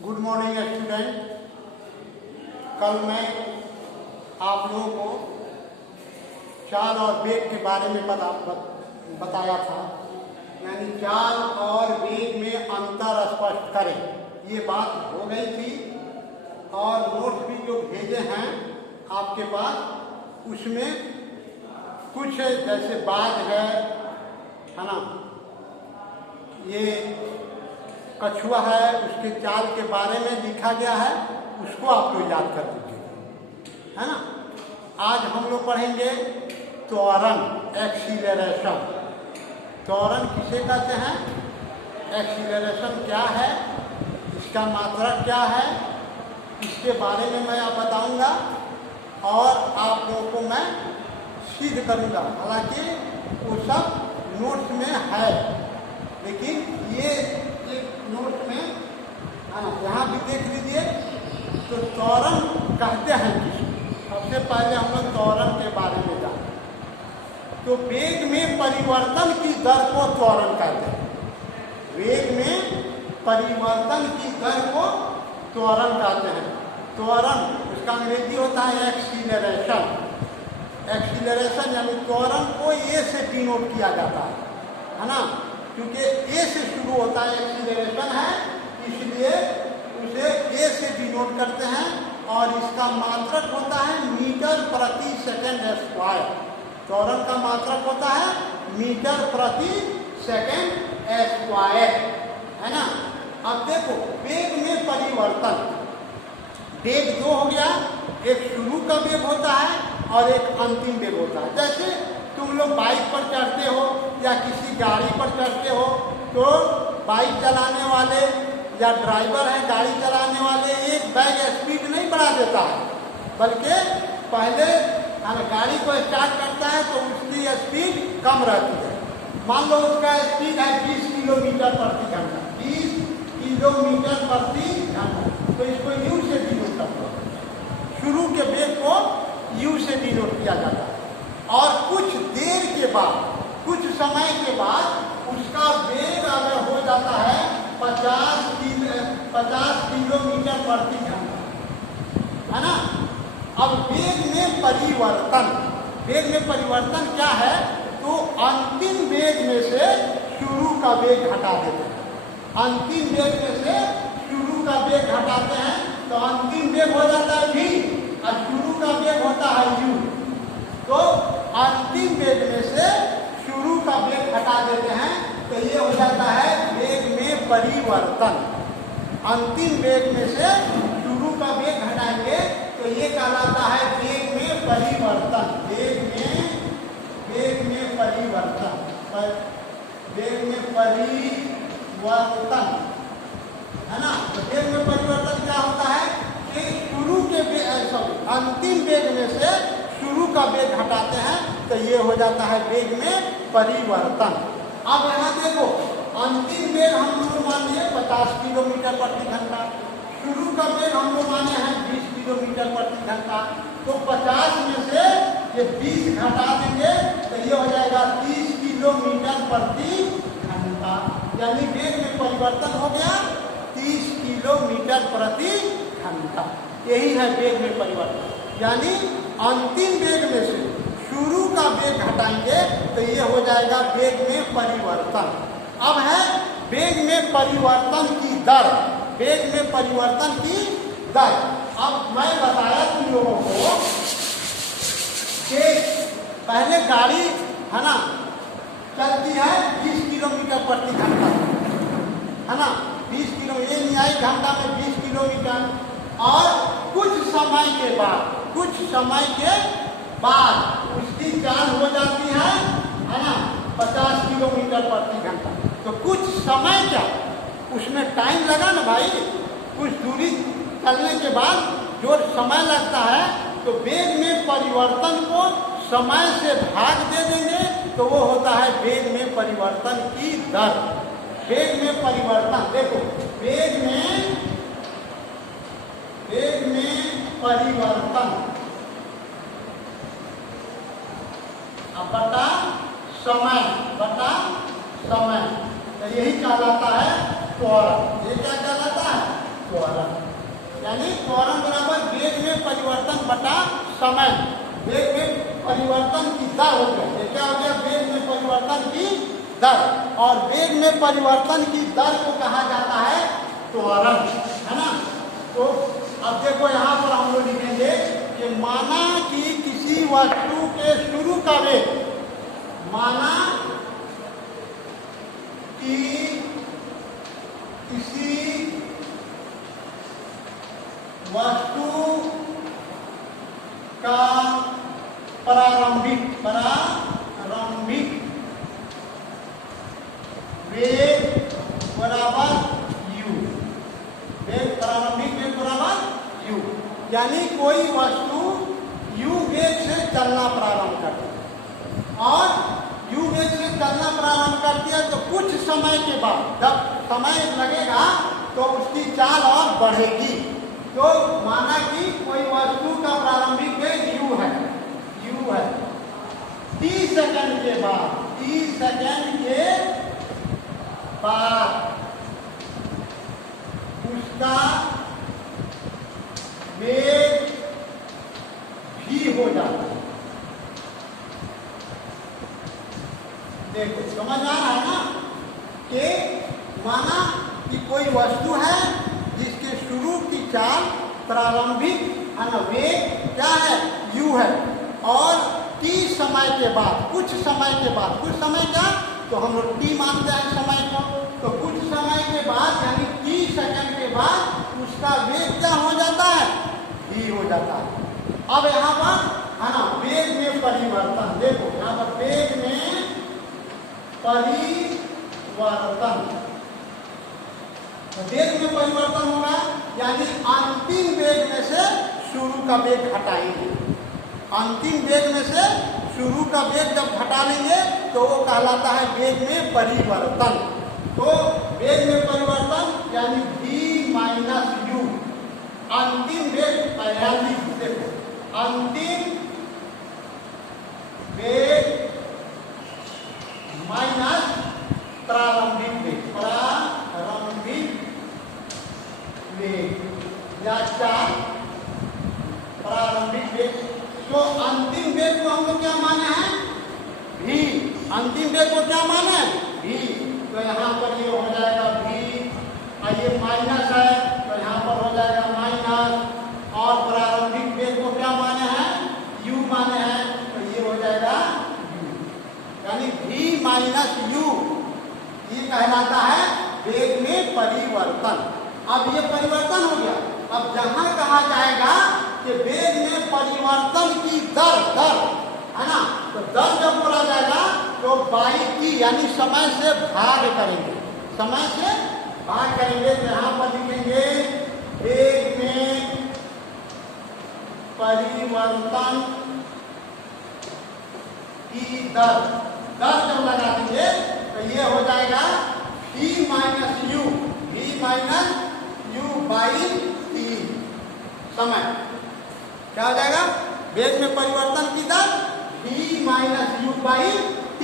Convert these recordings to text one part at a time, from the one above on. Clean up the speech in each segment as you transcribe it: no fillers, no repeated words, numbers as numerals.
Good morning student. कल मैं आप लोगों को चाल और वेग के बारे में बताया था, यानी चाल और वेग में अंतर स्पष्ट करें, ये बात हो गई थी। और नोट्स भी जो भेजे हैं आपके पास, उसमें कुछ जैसे बाज है ना, ये कछुआ है, उसके चाल के बारे में लिखा गया है, उसको आप लोग याद कर दीजिए, है ना। आज हम लोग पढ़ेंगे त्वरण, एक्सीलरेशन। त्वरण किसे कहते हैं, एक्सीलरेशन क्या है, इसका मात्रक क्या है, इसके बारे में मैं आप बताऊंगा और आप लोगों को मैं सिद्ध करूंगा। हालांकि वो सब नोट्स में है, लेकिन ये नोट में यहाँ भी देख लीजिए। तो त्वरण कहते हैं किसको, सबसे पहले हम लोग त्वरण के बारे में जानें। तो वेग में परिवर्तन की दर को त्वरण कहते हैं। वेग में परिवर्तन की दर को त्वरण कहते हैं। त्वरण उसका अंग्रेजी होता है एक्सीलरेशन। एक्सीलरेशन यानी त्वरण को ए से डिनोट किया जाता है ना, क्योंकि ए से शुरू होता है, एक्सीलरेशन है, इसलिए उसे ए से डिनोट करते हैं। और इसका मात्रक होता है मीटर प्रति सेकंड स्क्वायर। त्वरण का मात्रक होता है मीटर प्रति सेकंड स्क्वायर, है ना। अब देखो वेग में परिवर्तन, वेग दो हो गया, एक शुरू का वेग होता है और एक अंतिम वेग होता है। जैसे तुम लोग बाइक पर चढ़ते हो या किसी गाड़ी पर चढ़ते हो, तो बाइक चलाने वाले या ड्राइवर है गाड़ी चलाने वाले एक बैग स्पीड नहीं बढ़ा देता है, बल्कि पहले गाड़ी को स्टार्ट करता है तो उसकी स्पीड कम रहती है। मान लो उसका स्पीड है 20 किलोमीटर प्रति घंटा, 20 किलोमीटर प्रति घंटा, तो इसको यू से डिनोट करते हैं। शुरू के वेग को यू से डिनोट किया जाता है। और कुछ देर के बाद, कुछ समय के बाद उसका वेग अगर हो जाता है 50 किलोमीटर प्रति घंटा, है ना। अब वेग में परिवर्तन, वेग में परिवर्तन क्या है, तो अंतिम वेग में से शुरू का वेग हटा देते हैं। अंतिम वेग में से शुरू का वेग हटाते हैं तो अंतिम वेग हो जाता है v और शुरू का वेग होता है u। तो अंतिम वेग में से शुरू का वेग हटा देते हैं तो ये हो जाता है वेग में परिवर्तन। अंतिम वेग में से शुरू का वेग हटाएंगे तो ये कहलाता है वेग में परिवर्तन। वेग में परिवर्तन, वेग में परिवर्तन, है ना। तो वेग में परिवर्तन क्या होता है कि शुरू के अंतिम वेग में से शुरू का वेग हटाते हैं तो ये हो जाता है वेग में परिवर्तन। अब यहाँ देखो, अंतिम वेग हम लोग मान लिए 50 किलोमीटर प्रति घंटा, शुरू का वेग हम लोग माने हैं 20 किलोमीटर प्रति घंटा। तो 50 में से ये 20 घटा देंगे तो ये हो जाएगा 30 किलोमीटर प्रति घंटा, यानी वेग में परिवर्तन हो गया 30 किलोमीटर प्रति घंटा। यही है वेग में परिवर्तन। यानी अंतिम वेग में से शुरू का वेग हटाएंगे तो ये हो जाएगा वेग में परिवर्तन। अब है वेग में परिवर्तन की दर, वेग में परिवर्तन की दर। अब मैं बताया तुम लोगों को कि पहले गाड़ी है ना चलती है 20 किलोमीटर प्रति घंटा, है ना, 20 किलोमीटर, ये नहीं आई घंटा में 20 किलोमीटर। और कुछ समय के बाद उसकी चाल हो जाती है ना 50 किलोमीटर प्रति घंटा। तो कुछ समय क्या, उसमें टाइम लगा ना भाई, कुछ दूरी चलने के बाद जो समय लगता है, तो वेग में परिवर्तन को समय से भाग दे देंगे तो वो होता है वेग में परिवर्तन की दर। वेग में परिवर्तन, देखो वेग में परिवर्तन बटा समय, तो यही कहलाता है त्वरण। ये क्या कहलाता है, त्वरण, यानी त्वरण बराबर वेग में परिवर्तन बटा समय। वेग में परिवर्तन की दर हो गया, ये क्या हो गया, वेग में परिवर्तन की दर, और वेग में परिवर्तन की दर को कहा जाता है त्वरण, है ना। तो अब देखो यहाँ पर हम लोग लिखेंगे कि माना कि किसी वस्तु के शुरू का वेग, माना कि किसी वस्तु का प्रारंभिक वेग बराबर u, प्रारंभिक वेग बराबर u, यानी कोई वस्तु u वेग से चलना प्रारंभ करती है, और u वेग से चलना प्रारंभ करती है तो कुछ समय के बाद, जब समय लगेगा तो उसकी चाल और बढ़ेगी। तो माना कि कोई वस्तु का प्रारंभिक वेग u है, u है, 30 सेकंड के बाद, 30 सेकंड के बाद उसका वेग भी हो जाता है। देखो समझ आ रहा है ना, कि माना कि कोई वस्तु है जिसके शुरू की चाल प्रारंभिक वेग क्या है, u है, और t समय के बाद, कुछ समय के बाद, कुछ समय क्या, तो हम लोग t मानते हैं समय को, तो कुछ समय के बाद यानी 30 सेकंड के बाद उसका वेग क्या हो जाता है, v हो जाता है। अब यहाँ पर है ना वेग में परिवर्तन, देखो यहाँ पर वेग में परिवर्तन, तो वेग में परिवर्तन होगा, यानी अंतिम वेग में से शुरू का वेग घटाएंगे, अंतिम वेग में से शुरू का वेग जब घटा लेंगे तो वो कहलाता है वेग में परिवर्तन। तो वेग में परिवर्तन यानी v माइनस u, अंतिम वेग, देखो अंतिम वेग माइनस प्रारंभिक वेग, प्रारंभिक वेग या चाल प्रारंभिक वेग। तो अंतिम वेग को हम लोग क्या माने हैं, v, अंतिम वेग को क्या माने हैं, v, तो यहाँ पर ये हो जाएगा v, और ये माइनस है तो यहाँ पर हो जाएगा माइनस, और प्रारंभिक वेग को क्या माने हैं, u माने हैं, तो ये हो जाएगा u, यानी v माइनस u, ये कहलाता है वेग में परिवर्तन। अब ये परिवर्तन हो गया, अब जहां कहा जाएगा कि वेग में परिवर्तन की दर है ना, तो दर जब बोला जाएगा तो बाई की यानी समय से भाग करेंगे, समय से भाग करेंगे। तो यहाँ पर लिखेंगे वेग में परिवर्तन की दर जब लगा देंगे तो ये हो जाएगा v minus u, by t, समय क्या हो जाएगा, वेग में परिवर्तन की दर v minus u by t,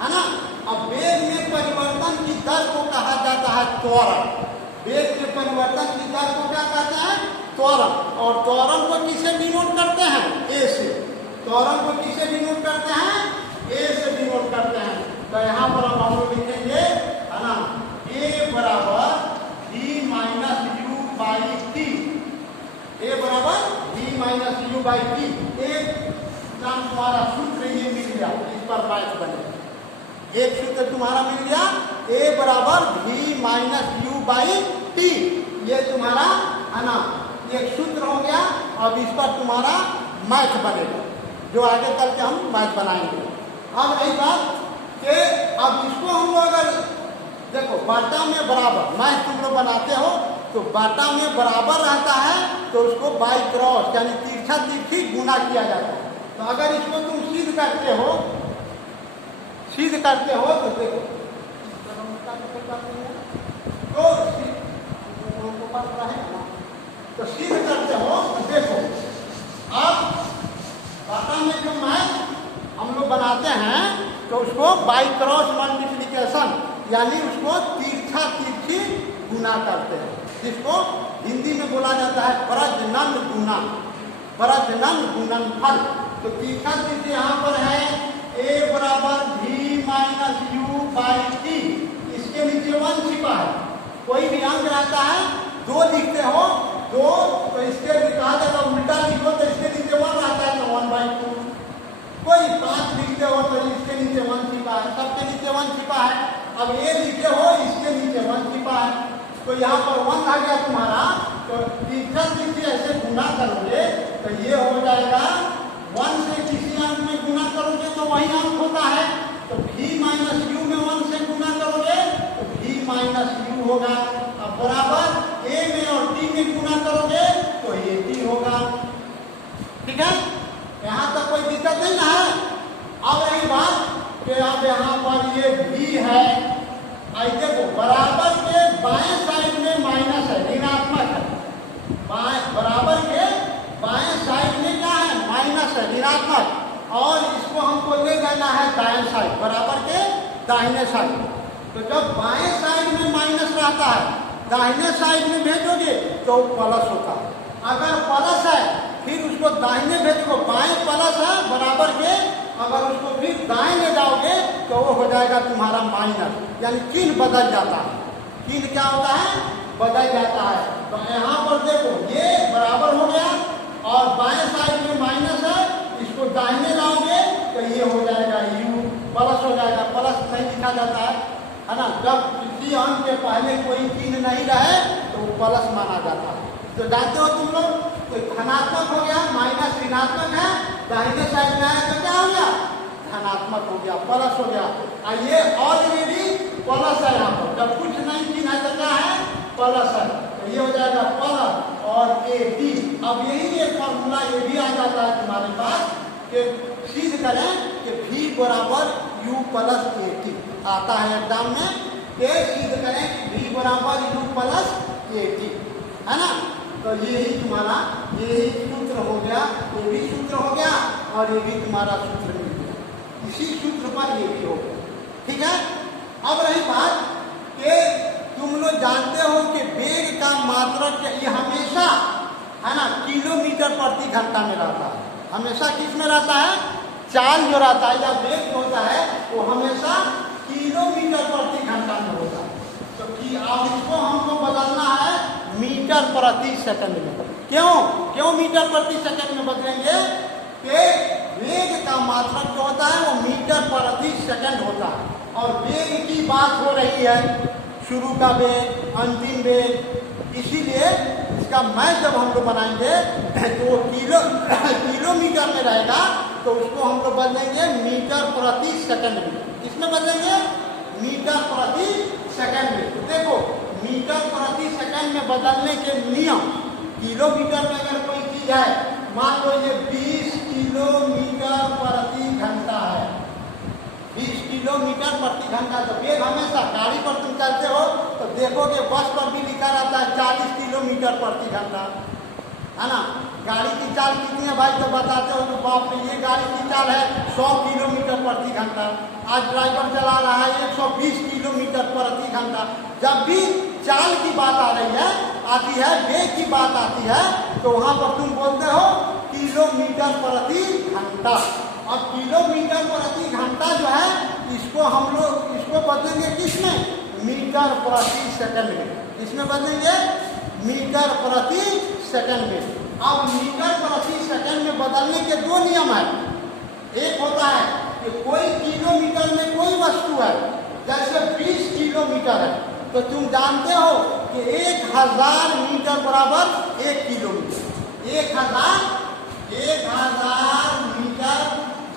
है ना। अब वेग में परिवर्तन की दर को कहा जाता है त्वरण, वेग में परिवर्तन की दर को क्या कहते हैं, त्वरण। और त्वरण को किसे डिनोट करते हैं, a से, त्वरण को किसे डिनोट करते हैं, a से डिनोट करते हैं। तो यहाँ पर अब हम लोग लिखेंगे, है ना, a बराबर v minus u by t, a बराबर v minus u by t। एक नाम तुम्हारा सूत्र ये मिल गया, इस पर मैच बने, एक सूत्र तुम्हारा मिल गया, a बराबर v minus u by t, ये तुम्हारा है ना एक सूत्र हो गया। अब इस पर तुम्हारा मैच बनेगा, जो आगे कल के हम मैच बनाएंगे। अब रही बात कि अब इसको हम लोग अगर देखो बाटा में बराबर मैच तुम लोग बनाते हो तो बाटा में बराबर रहता है तो उसको बाई क्रॉस यानी तिरछा तिरछी गुना किया जाता है। तो अगर इसको तुम सिद्ध करते हो तो देखो तो सिद्ध करते हो तो देखो अब बाटा में जो मैच हम लोग बनाते हैं तो उसको बाई क्रॉस मल्टीप्लिकेशन यानी उसको तिरछा तिरछी गुना करते हैं। जिसको हिंदी में बोला जाता है प्रजनन गुणन, प्रजनन गुणनफल। तो तीसरा चीज यहाँ पर है a बराबर v minus you by T, इसके नीचे 1 छिपा है। कोई भी अंक रहता है 2 लिखते हो 2, तो इसके कहा जाता है उल्टा लिखो तो इसके नीचे 1 आता है तो 1/2। कोई 5 लिखते हो तो इसके नीचे 1 छिपा है, सबके नीचे 1 छिपा है। अब ये लिखे हो इसके नीचे 1 छिपा है, तो यहाँ पर 1 आ गया तुम्हारा। तो तीसरा चीज ऐसे गुना करोगे तो ये हो जाएगा 1 से किसी अंक में गुना करोगे तो वही अंक होता है। तो v माइनस यू में 1 से गुना करोगे तो v माइनस यू होगा। अब बराबर a में और t में गुना करोगे तो ये t होगा। ठीक है, यहाँ तक कोई दिक्कत नहीं ना है। अब रही बात कि अब यहाँ पर ये v है, आई देखो बराबर के बाएं साइड में माइनस है, ऋणात्मक है। बराबर के बाएं साइड में क्या है, माइनस है, ऋणात्मक। और इसको हमको ले जाना है दाएं साइड, बराबर के दाहिने साइड। तो जब बाएं साइड में माइनस रहता है, दाहिने साइड में भेजोगे तो प्लस होता है। अगर प्लस है फिर उसको दाहिने भेजोगे, बाएं प्लस है बराबर के, अगर उसको फिर दाएं ले जाओगे तो वो हो जाएगा तुम्हारा माइनस, यानी चिन्ह बदल जाता है। चिन्ह क्या होता है, बदल जाता है। तो यहाँ पर देखो ये बराबर हो गया और बाएं साइड में माइनस है, इसको दाहिने लाओगे तो ये हो जाएगा u, प्लस हो जाएगा। प्लस नहीं लिखा जाता है ना, जब किसी अंक के पहले कोई चिन्ह नहीं रहे तो वो प्लस माना जाता है। तो जानते हो तुम लोग, तो धनात्मक हो गया, माइनस ऋणात्मक है, दाहिने साइड में आया तो क्या हो गया, धनात्मक हो गया, प्लस हो गया। और ये ऑलरेडी प्लस है, यहाँ पर जब कुछ नहीं चिन्ह है तो क्या है, प्लस है। तो ये हो जाएगा प्लस और ए टी। अब यही एक फॉर्मूला ये भी आ जाता है तुम्हारे पास कि सिद्ध करें कि v बराबर u प्लस ए टी आता है एग्जाम में, के सिद्ध करें कि v बराबर u प्लस ए टी, है ना। तो यही तुम्हारा यही सूत्र हो गया, ये भी सूत्र हो गया और ये भी तुम्हारा सूत्र मिल गया। इसी सूत्र पर ये भी हो गया। ठीक है, अब रही बात कि तुम लोग जानते हो कि वेग का मात्रक ये हमेशा, है ना, किलोमीटर प्रति घंटा में रहता है। हमेशा किस में रहता है, चाल जो रहता है या वेग जो होता है वो हमेशा किलोमीटर प्रति घंटा में होता है। तो कि अब इसको हमको बदलना है मीटर प्रति सेकंड में। क्यों मीटर प्रति सेकंड में बदलेंगे कि वेग का मात्रक जो होता है वो मीटर प्रति सेकंड होता है, और वेग की बात हो रही है, शुरू का वेग, अंतिम वेग। इसीलिए इसका मैथ जब हम लोग बनाएंगे तो किलोमीटर में रहेगा, तो उसको हम लोग बदलेंगे मीटर प्रति सेकंड में। किसमें बदलेंगे, मीटर प्रति सेकंड में। तो देखो मीटर प्रति सेकंड में बदलने के नियम, किलोमीटर में अगर कोई चीज है, मान लो ये 20 किलोमीटर प्रति घंटा है, 20 किलोमीटर प्रति घंटा। तो वेग हमेशा, गाड़ी पर तुम चलते हो तो देखोगे बस पर भी लिखा रहता है 40 किलोमीटर प्रति घंटा, है ना। गाड़ी की चाल कितनी है भाई, तो बताते हो तो बाप रे ये गाड़ी की चाल है 100 किलोमीटर प्रति घंटा। आज ड्राइवर चला रहा है 120 किलोमीटर प्रति घंटा। जब भी चाल की बात आ रही है, आती है, वेग की बात आती है, तो वहां पर तुम बोलते हो किलोमीटर प्रति घंटा। और किलोमीटर प्रति घंटा जो है इसको हम लोग इसको बदलेंगे किसमें, मीटर प्रति सेकंड में। इसमें बदलेंगे मीटर प्रति सेकंड में। अब मीटर प्रति सेकंड में बदलने के 2 नियम है। एक होता है कि कोई किलोमीटर में कोई वस्तु है, जैसे 20 किलोमीटर है, तो तुम जानते हो कि 1000 मीटर बराबर 1 किलोमीटर। 1000 मीटर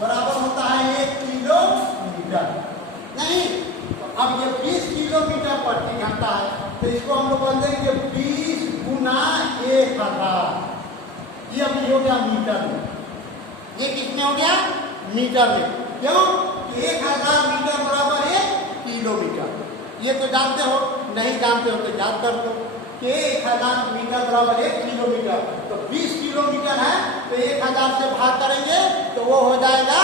बराबर होता है 1 किलोमीटर। नहीं, अब ये 20 किलोमीटर प्रति घंटा है, तो इसको हम लोग बोल देंगे 20 गुना 1000। ये अभी हो गया मीटर में। ये कितने हो गया, मीटर में। क्यों, 1000 मीटर बराबर 1 किलोमीटर। ये तो जानते हो, नहीं जानते हो तो याद कर दो कि 1000 मीटर बराबर 1 किलोमीटर। तो 20 किलोमीटर है तो 1000 से भाग करेंगे तो वो हो जाएगा,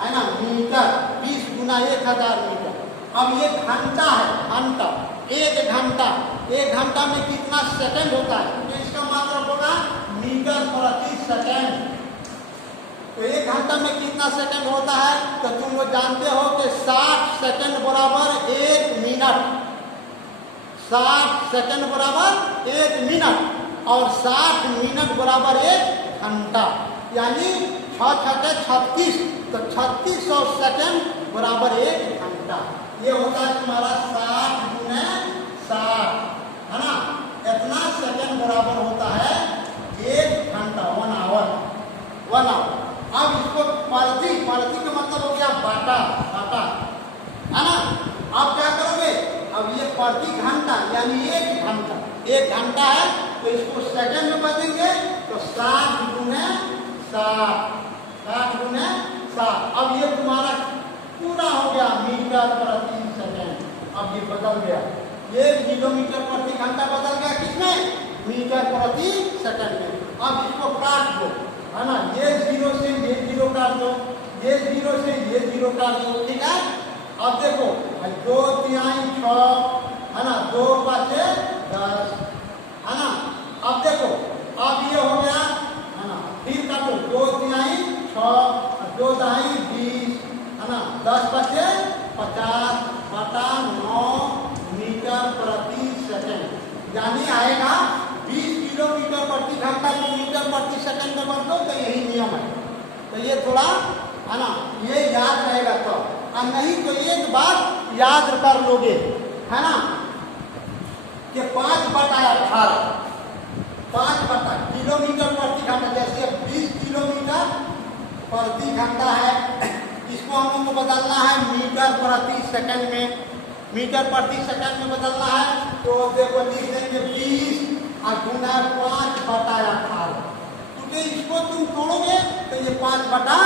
है ना, मीटर। 20 गुना 1000 मीटर। अब ये घंटा है, घंटा, 1 घंटा एक घंटा में कितना सेकंड होता है, तो इसका मतलब होगा मीटर प्रति सेकंड। तो एक घंटा में कितना सेकंड होता है, तो तुम लोग जानते हो कि 60 सेकंड बराबर 1 मिनट। 60 सेकंड बराबर 1 मिनट और 60 मिनट बराबर 1 घंटा, यानी 6 छठे 36, तो 3600 सेकंड बराबर 1 घंटा। ये होता है तुम्हारा 60 गुने 60, है ना। इतना सेकंड बराबर होता है 1 घंटा, 1 आवर, 1 आवर। अब इसको प्रति का मतलब हो गया बाटा, है ना। अब क्या करोगे, अब ये प्रति घंटा यानी 1 घंटा, 1 घंटा है तो इसको सेकंड में बदलेंगे तो 60 गुने 60, 60 गुने 60। अब ये तुम्हारा पूरा हो गया मीटर प्रति सेकंड। अब ये बदल गया, ये किलोमीटर प्रति घंटा बदल गया किसमें, मीटर प्रति सेकंड में। अब इसको काट दो, है ना। ये 0 से ये 0 काट दो, ये 0 से ये 0 काट दो, ठीक है। अब देखो 2 तिहाई 6, है ना, 2 पाँचे 10, है ना। अब देखो अब ये हो गया, है ना, फिर काटो 2 तिहाई 6, 2 दहाई 20, है ना, 10 पाँचे 50 बटा 9 मीटर प्रति सेकंड, यानी आएगा 20 किलोमीटर प्रति घंटा को मीटर प्रति सेकंड में बदलो, तो यही नियम है। तो ये थोड़ा, है ना, ये याद रहेगा तो, और नहीं तो एक बात याद कर लोगे, है ना, कि 5 बटा 18, 5 बटा किलोमीटर प्रति घंटा, जैसे 20 किलोमीटर प्रति घंटा है, इसको हम लोग को बदलना है मीटर प्रति सेकंड में, मीटर प्रति सेकंड में बदलना है। तो देखो लिख देंगे 20 और गुना 5 बटा 18, क्योंकि इसको तुम तोड़ोगे तो ये 5 बटा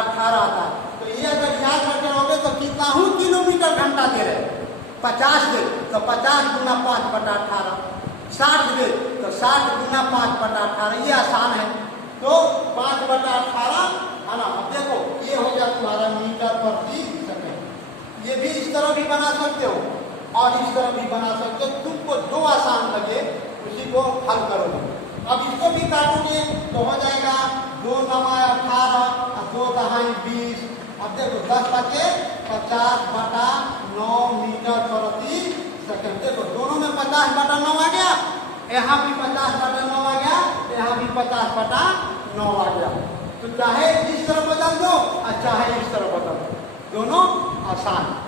18 आता है। तो ये अगर याद रखे रहोगे तो कितना हूँ किलोमीटर घंटा दे रहे, 50 दे तो 50 गुना 5 बटा 18, 60 दे तो 60 गुना 5 बटा 18, ये आसान है। तो 5 बटा 18, है ना। अब देखो ये हो गया तुम्हारा मीटर प्रति सेकंड। ये भी इस तरह भी बना सकते हो और इस तरह भी बना सकते हो, तुमको जो आसान लगे उसी को हल करोगे। अब इसको भी काटोगे तो हो जाएगा 2 9 18 और 2 दहाई 20। अब देखो 10 बचे 50 बटा 9 मीटर प्रति सेकंड। देखो दोनों में 50 बटा 9 आ गया, यहाँ भी 50 बटा 9 आ गया, यहाँ भी 50 बटा 9 आ गया। तो चाहे इस तरह बदल दो और चाहे इस तरह बदल दो, दोनों आसान है।